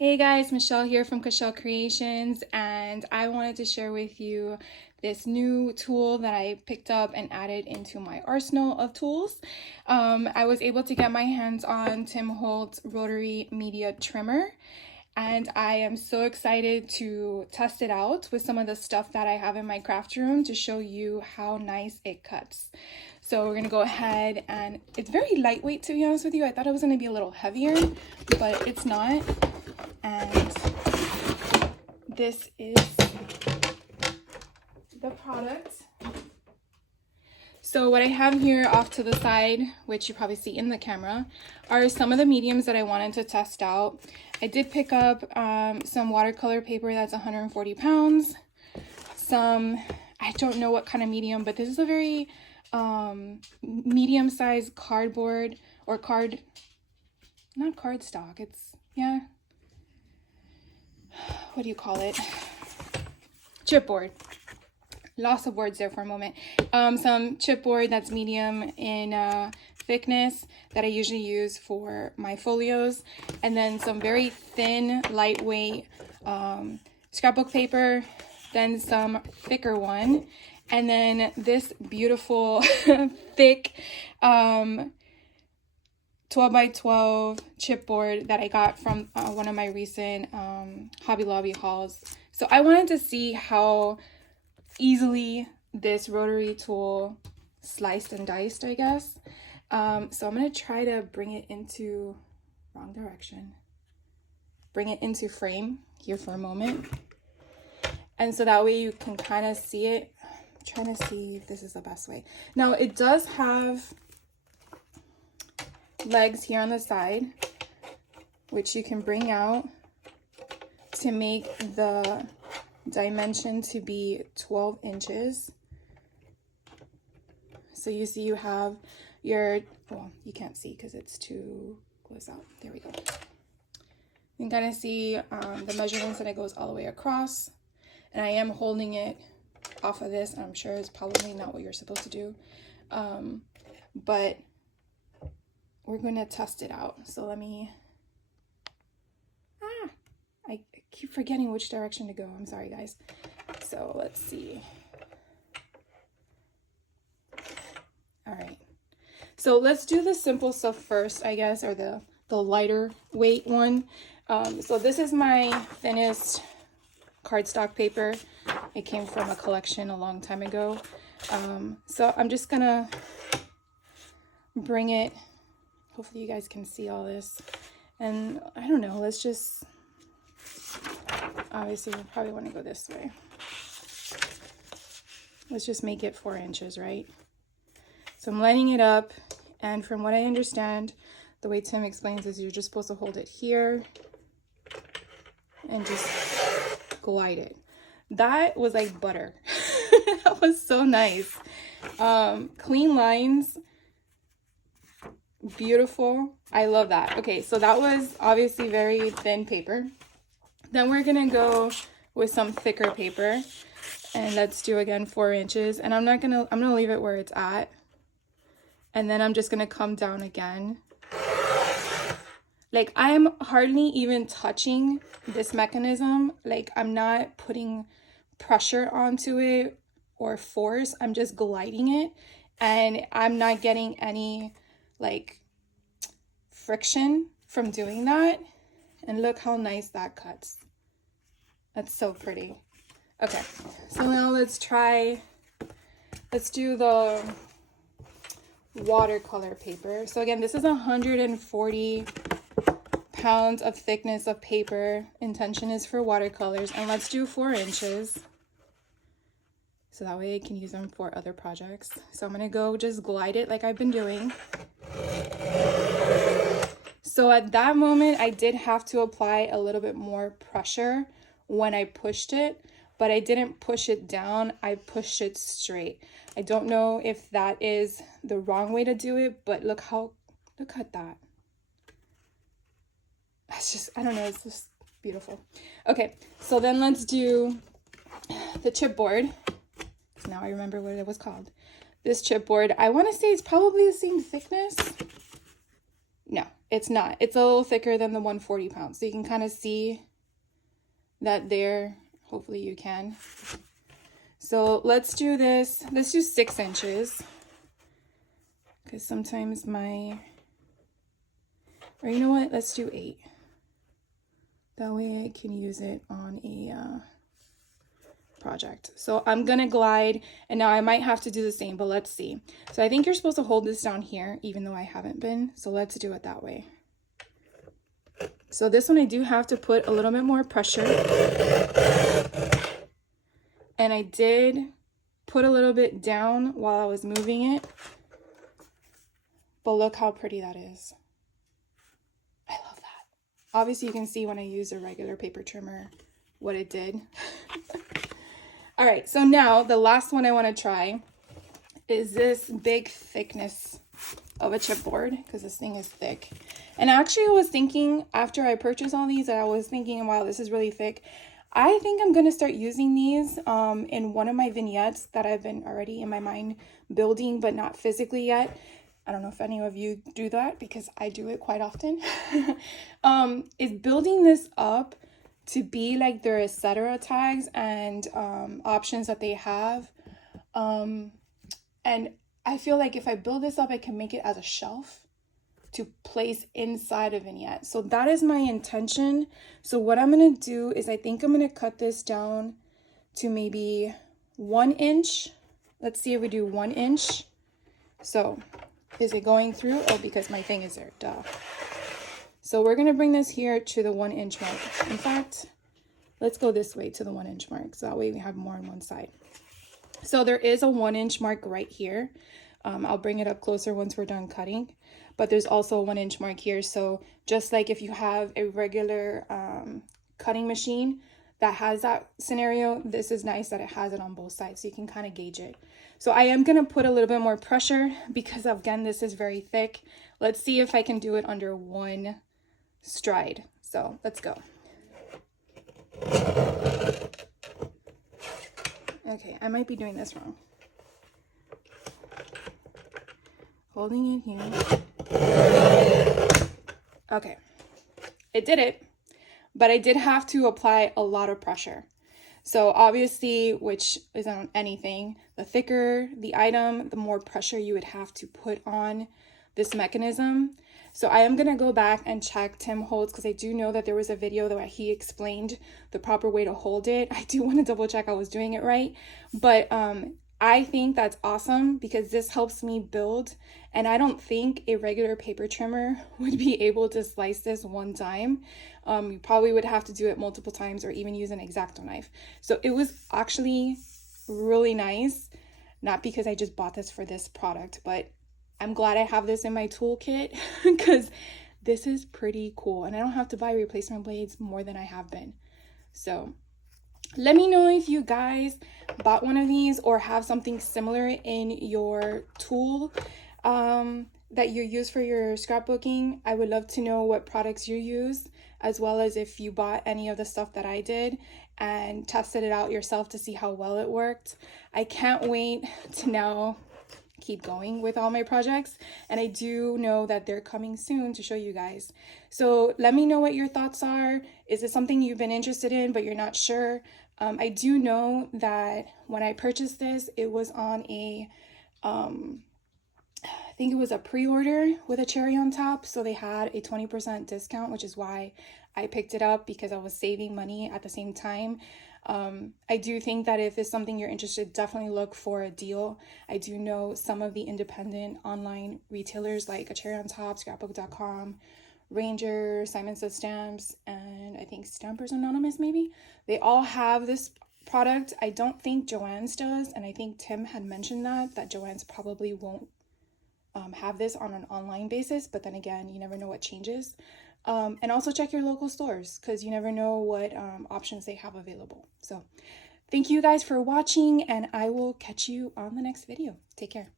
Hey guys, Michelle here from Michelle Creations, and I wanted to share with you this new tool that I picked up and added into my arsenal of tools. I was able to get my hands on Tim Holtz Rotary Media Trimmer, and I am so excited to test it out with some of the stuff that I have in my craft room to show you how nice it cuts. So we're gonna go ahead, and it's very lightweight, to be honest with you. I thought it was gonna be a little heavier, but it's not. And this is the product. So what I have here off to the side, which you probably see in the camera, are some of the mediums that I wanted to test out. I did pick up some watercolor paper that's 140 pounds. Some, I don't know what kind of medium, but this is a very medium-sized cardboard or not cardstock. It's, yeah. What do you call it? Chipboard. Lots of words there for a moment. Some chipboard that's medium in thickness that I usually use for my folios, and then some very thin, lightweight scrapbook paper, then some thicker one, and then this beautiful thick 12 by 12 chipboard that I got from one of my recent Hobby Lobby hauls. So I wanted to see how easily this rotary tool sliced and diced, I guess. So I'm going to try to bring it into, wrong direction, bring it into frame here for a moment. And so that way you can kind of see it. I'm trying to see if this is the best way. Now it does have legs here on the side, which you can bring out to make the dimension to be 12 inches. So you see you have your, well, you can't see because it's too close out. There we go. You can kind of see the measurements, that it goes all the way across. And I am holding it off of this. I'm sure it's probably not what you're supposed to do. But we're going to test it out. So let me, I keep forgetting which direction to go. I'm sorry, guys. So let's see. All right. So let's do the simple stuff first, I guess, or the lighter weight one. So this is my thinnest cardstock paper. It came from a collection a long time ago. So I'm just gonna bring it. Hopefully you guys can see all this. And I don't know, let's just, obviously we probably want to go this way. Let's just make it 4 inches, right? So I'm lining it up, and from what I understand, the way Tim explains is you're just supposed to hold it here and just glide it. That was like butter. That was so nice. Clean lines. Beautiful. I love that. Okay, so that was obviously very thin paper. Then we're gonna go with some thicker paper, and let's do again 4 inches. And I'm gonna leave it where it's at, and then I'm just gonna come down again. Like, I'm hardly even touching this mechanism. Like, I'm not putting pressure onto it or force. I'm just gliding it, and I'm not getting any like friction from doing that. And look how nice that cuts. That's so pretty. Okay, so now let's do the watercolor paper. So again, this is 140 pounds of thickness of paper. Intention is for watercolors, and let's do 4 inches. So that way I can use them for other projects. So I'm gonna go just glide it like I've been doing. So at that moment, I did have to apply a little bit more pressure when I pushed it, but I didn't push it down, I pushed it straight. I don't know if that is the wrong way to do it, but look at that. That's just, I don't know, it's just beautiful. Okay, so then let's do the chipboard. Now I remember what it was called. This chipboard, I want to say it's probably the same thickness. No, it's not. It's a little thicker than the 140 pounds. So you can kind of see that there. Hopefully you can. So let's do this. Let's do 6 inches. Because sometimes or you know what? Let's do 8. That way I can use it on a project. So I'm gonna glide, and now I might have to do the same, but let's see. So I think you're supposed to hold this down here, even though I haven't been. So let's do it that way. So this one I do have to put a little bit more pressure. And I did put a little bit down while I was moving it. But look how pretty that is. I love that. Obviously you can see when I use a regular paper trimmer what it did. All right, so now the last one I want to try is this big thickness of a chipboard, because this thing is thick. And actually I was thinking after I purchased all these, I was thinking, wow, this is really thick. I think I'm going to start using these in one of my vignettes that I've been already in my mind building, but not physically yet. I don't know if any of you do that, because I do it quite often. Is building this up to be like their etc. tags and options that they have. And I feel like if I build this up, I can make it as a shelf to place inside a vignette. So that is my intention. So what I'm gonna do is I think I'm gonna cut this down to maybe 1 inch. Let's see if we do 1 inch. So is it going through? Oh, because my thing is there, duh. So we're gonna bring this here to the 1 inch mark. In fact, let's go this way to the 1 inch mark, so that way we have more on one side. So there is a 1 inch mark right here. I'll bring it up closer once we're done cutting, but there's also a 1 inch mark here. So just like if you have a regular cutting machine that has that scenario, this is nice that it has it on both sides, so you can kind of gauge it. So I am gonna put a little bit more pressure because again, this is very thick. Let's see if I can do it under one stride. So let's go. Okay, I might be doing this wrong. Holding it here. Okay, it did it, but I did have to apply a lot of pressure. So obviously, which is on anything, the thicker the item, the more pressure you would have to put on this mechanism. So I am gonna go back and check Tim Holtz, because I do know that there was a video that he explained the proper way to hold it. I do want to double check I was doing it right, but I think that's awesome because this helps me build, and I don't think a regular paper trimmer would be able to slice this one time. You probably would have to do it multiple times or even use an X-Acto knife. So it was actually really nice, not because I just bought this for this product, but I'm glad I have this in my toolkit because this is pretty cool, and I don't have to buy replacement blades more than I have been. So let me know if you guys bought one of these or have something similar in your tool that you use for your scrapbooking. I would love to know what products you use, as well as if you bought any of the stuff that I did and tested it out yourself to see how well it worked. I can't wait to now keep going with all my projects, and I do know that they're coming soon to show you guys. So let me know what your thoughts are. Is it something you've been interested in but you're not sure? I do know that when I purchased this, it was on a I think it was a pre-order with a cherry on top, so they had a 20% discount, which is why I picked it up, because I was saving money at the same time. I do think that if it's something you're interested, definitely look for a deal. I do know some of the independent online retailers like A Cherry on Top, scrapbook.com, Ranger, Simon Says Stamps, and I think Stampers Anonymous maybe. They all have this product. I don't think Joann's does, and I think Tim had mentioned that Joann's probably won't have this on an online basis, but then again, you never know what changes. And also check your local stores, because you never know what options they have available. So thank you guys for watching, and I will catch you on the next video. Take care.